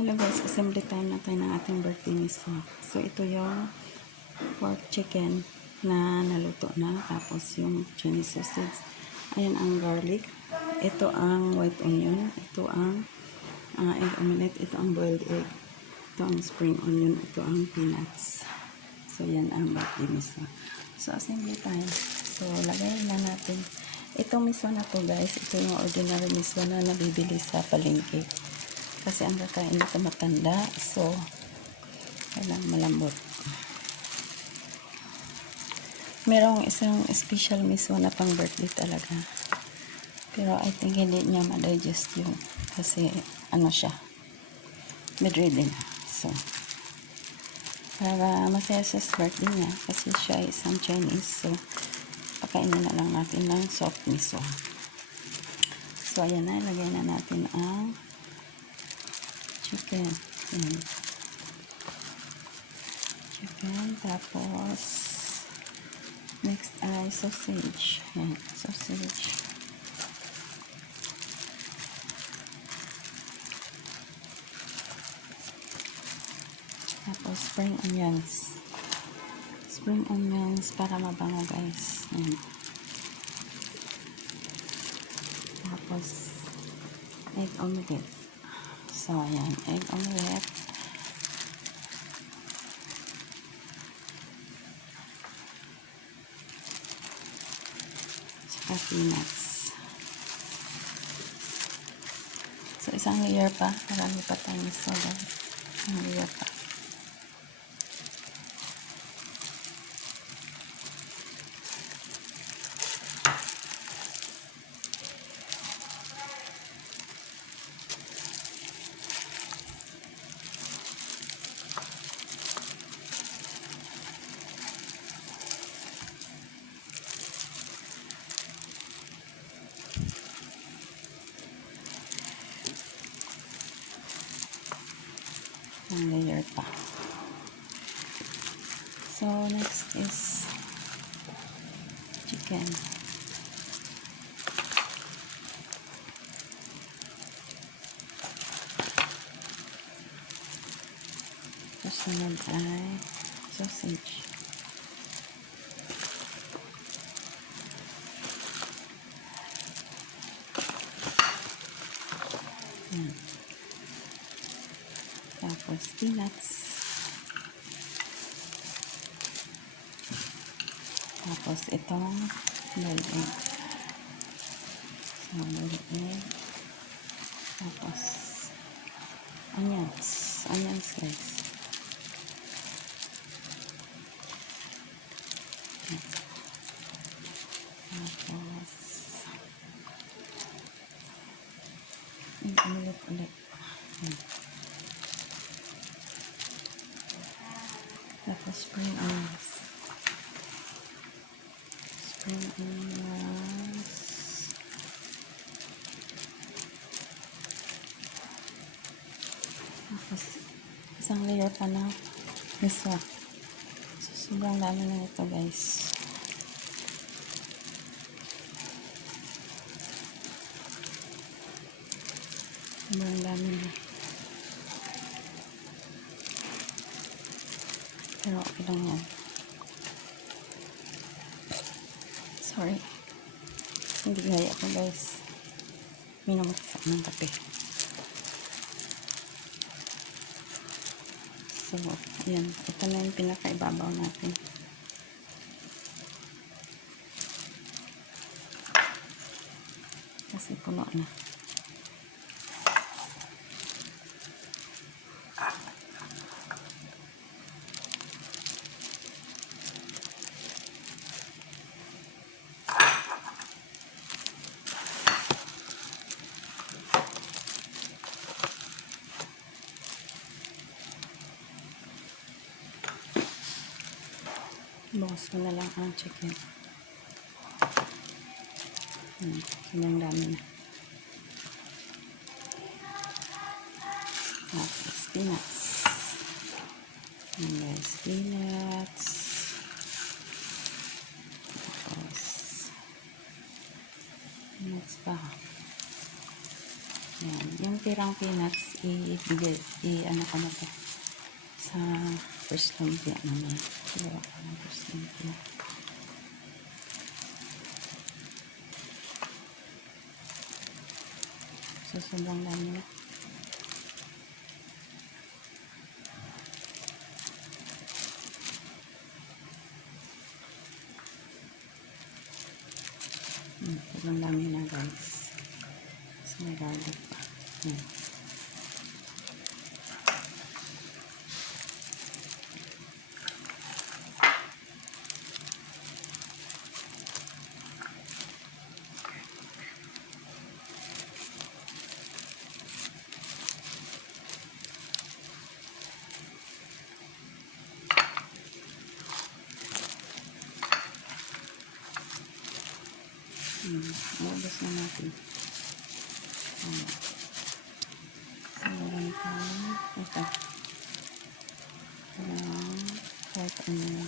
Hello guys, assembly time na tayo ng ating birthday miso. So ito yung pork chicken na naluto na. Tapos yung Chinese sausage. Ayan ang garlic. Ito ang white onion. Ito ang egg omelette. Ito ang boiled egg. Ito ang spring onion. Ito ang peanuts. So yan ang birthday miso. So assembly time. So lagay na natin. Itong miso na to guys, ito yung ordinary miso na nabibili sa palengke. Kasi ang kakain nito matanda, so kailangan malambot. Merong isang special miso na pang birthday talaga. Pero I think hindi niya ma-digest yun. Kasi ano siya, bedridden. So, para masaya siya sa birthday niya, kasi siya ay isang Chinese. So, pakainin na lang natin ng soft miso. So, ayan na, ilagay na natin ang chicken. Chicken, tapos next ay sausage. Ayan, sausage. Tapos spring onions. Spring onions para mabango guys. Ayan. Tapos egg omelette. So, ayan, egg omelette. Saka peanuts. So, isang layer pa. Marami pa tayong miso. Isang layer pa. Ang layer pa. So, next is chicken. Susunod ay sausage. Yan. Tapos peanuts. Tapos itong boiled egg. So, boiled egg. Tapos onions. Onions guys. Tapos ulit. Tapos spring onions. Spring onions. Tapos isang layer pa na miso. So, sobrang dami na ito guys. Sobrang dami na. Pero okay lang yan. Sorry. Hindi gaya ko guys. Minumagsak ng kape. So, ayan. Ito na yung pinakaibabaw natin. Kasi puno na. Bukas ko na lang ang chicken. Sobrang dami na. Tapos peanuts. Guys, peanuts. Tapos peanuts pa. Yan. Yung tirang peanuts, ano ko na to sa first lumpia naman. Gawa ko ng first lumpia. So, sobrang dami na. Sobrang dami na, guys. So, may garlic pa. Maubos na natin. Meron pang ito. Kahit ano.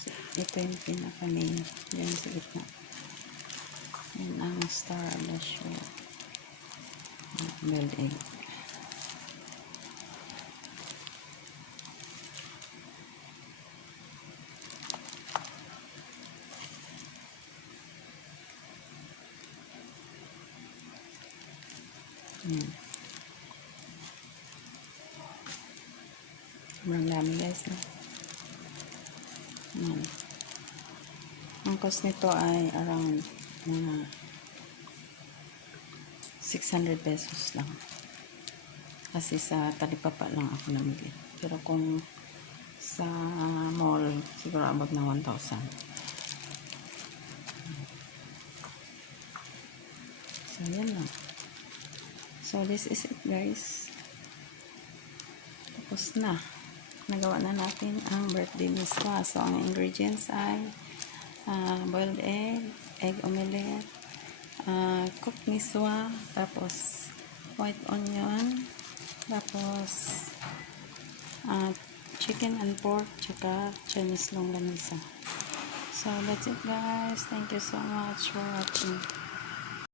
So, ito yung pinaka-main. Yan sa gitna. Yan ang star alasyo. Boiled egg. Sobrang dami, guys. Ang cost nito ay around mga 600 pesos lang. Kasi sa Talipapa lang ako namili. Pero kung sa mall, siguro abot na 1,000. So, yan lang. So, this is it, guys. Tapos na. Nagawa na natin ang birthday miswa. So, ang ingredients ay boiled egg, egg omelette, cooked miswa, tapos white onion, tapos chicken and pork, tsaka Chinese longganisa. So, that's it, guys. Thank you so much for watching.